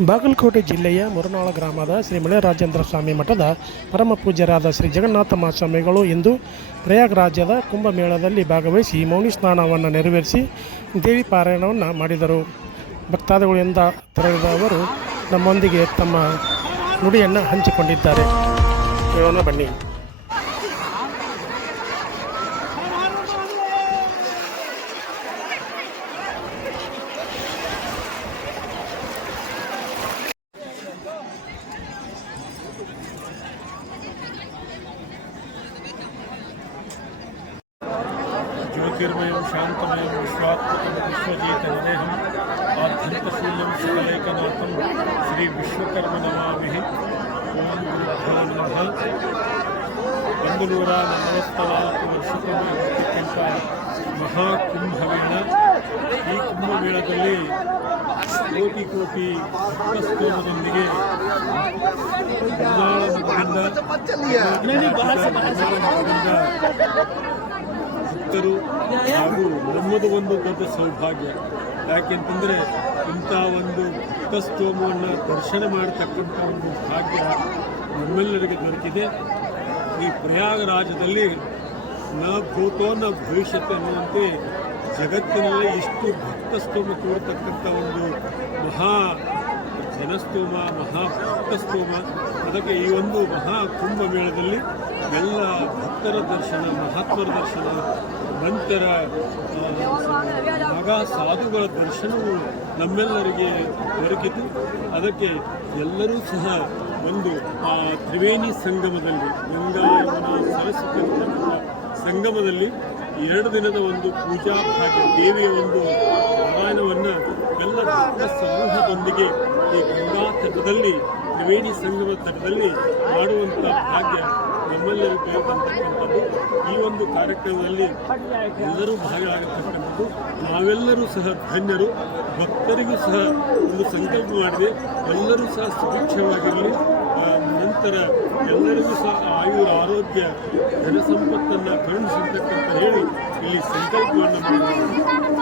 ಬಾಗಲಕೋಟೆ ಜಿಲ್ಲೆಯ ಮುರನಾಳ ಗ್ರಾಮದ ಶ್ರೀ ಮಳೆರಾಜೇಂದ್ರ ಸ್ವಾಮಿ ಮಠದ ಪರಮ ಪೂಜ್ಯರಾದ ಶ್ರೀ ಜಗನ್ನಾಥ ಮಹಾಸ್ವಾಮಿಗಳು ಇಂದು ಪ್ರಯಾಗರಾಜ್ಯದ ಕುಂಭಮೇಳದಲ್ಲಿ ಭಾಗವಹಿಸಿ ಮೌನಿ ಸ್ನಾನವನ್ನು ನೆರವೇರಿಸಿ ದೇವಿ ಪಾರಾಯಣವನ್ನು ಮಾಡಿದರು. ಭಕ್ತಾದಿಗಳಿಂದ ತೆರಳಿದವರು ನಮ್ಮೊಂದಿಗೆ ತಮ್ಮ ನುಡಿಯನ್ನು ಹಂಚಿಕೊಂಡಿದ್ದಾರೆ. ಬನ್ನಿ. ज्योतिर्मयं शान्तमयं विश्वात्मकं विश्वचेतनदेहम् आद्यन्तशूल्यं सकलैकनाथं श्रीविश्वकर्मनमामिः ॐ गुरुभ्यो नमः ಒಂದು ನೂರ ನಲವತ್ತ ನಾಲ್ಕು ವರ್ಷಕ್ಕೊಮ್ಮೆ ಬರ್ತಕ್ಕಂಥ ಮಹಾಕುಂಭಮೇಳ ಈ ಕುಂಭಮೇಳದಲ್ಲಿ ಕೋಟಿ ಕೋಟಿ ಭಕ್ತಸ್ತೋಮದೊಂದಿಗೆ ಮುನ್ನಾಳ ಮಠದಿಂದ ಭಕ್ತರು ಹಾಗೂ ನಮ್ಮದು ಒಂದು ದೊಡ್ಡ ಸೌಭಾಗ್ಯ. ಯಾಕೆಂತಂದರೆ ಇಂಥ ಒಂದು ಭಕ್ತಸ್ತೋಮವನ್ನು ದರ್ಶನ ಮಾಡತಕ್ಕಂಥ ಒಂದು ಭಾಗ್ಯ ನಮ್ಮೆಲ್ಲರಿಗೆ ದೊರಕಿದೆ. ಈ ಪ್ರಯಾಗರಾಜದಲ್ಲಿ ನ ಭೂತೋ ನ ಭವಿಷ್ಯತ್ ಅನ್ನುವಂತೆ ಜಗತ್ತಿನಲ್ಲಿ ಇಷ್ಟು ಭಕ್ತಸ್ತೋಮ ತೋರ್ತಕ್ಕಂಥ ಒಂದು ಮಹಾ ಜನಸ್ತೋಮ, ಮಹಾ ಭಕ್ತಸ್ತೋಮ ಅದಕ್ಕೆ ಈ ಒಂದು ಮಹಾ ಕುಂಭಮೇಳದಲ್ಲಿ ಎಲ್ಲ ಭಕ್ತರ ದರ್ಶನ, ಮಹಾತ್ಮರ ದರ್ಶನ ನಂತರ ಮಗ ಸಾಧುಗಳ ದರ್ಶನವು ನಮ್ಮೆಲ್ಲರಿಗೆ ದೊರಕಿತು. ಅದಕ್ಕೆ ಎಲ್ಲರೂ ಸಹ ಒಂದು, ಆ, ತ್ರಿವೇಣಿ ಸಂಗಮದಲ್ಲಿ ಗಂಗಾ ಸರಸ್ವತಿ ಸಂಗಮದಲ್ಲಿ ಎರಡು ದಿನದ ಒಂದು ಪೂಜಾ ಹಾಗೆ ದೇವಿಯ ಒಂದು ಪಾರಾಯಣವನ್ನು ಎಲ್ಲ ಸಮೂಹದೊಂದಿಗೆ ಈ ಗಂಗಾ ತಟದಲ್ಲಿ ತ್ರಿವೇಣಿ ಸಂಗಮ ತಟದಲ್ಲಿ ಮಾಡುವಂಥ ಭಾಗ್ಯ ನಮ್ಮೆಲ್ಲರೂ ಬೇಕಂತಕ್ಕಂಥದ್ದು ಈ ಒಂದು ಕಾರ್ಯಕ್ರಮದಲ್ಲಿ ಎಲ್ಲರೂ ಭಾಗಿಯಾಗತಕ್ಕಂಥದ್ದು ನಾವೆಲ್ಲರೂ ಸಹ ಧನ್ಯರು. ಭಕ್ತರಿಗೂ ಸಹ ಒಂದು ಸಂಕಲ್ಪ ಮಾಡಿದೆ. ಎಲ್ಲರೂ ಸಹ ಸುಭಿಕ್ಷವಾಗಿರಲಿ. ನಂತರ ಎಲ್ಲರಿಗೂ ಸಹ ಆಯುರ ಆರೋಗ್ಯ ಧನ ಸಂಪತ್ತನ್ನು ಹೇಳಿ ಇಲ್ಲಿ ಸಂಕಲ್ಪವನ್ನು ಮಾಡಿದ್ದಾರೆ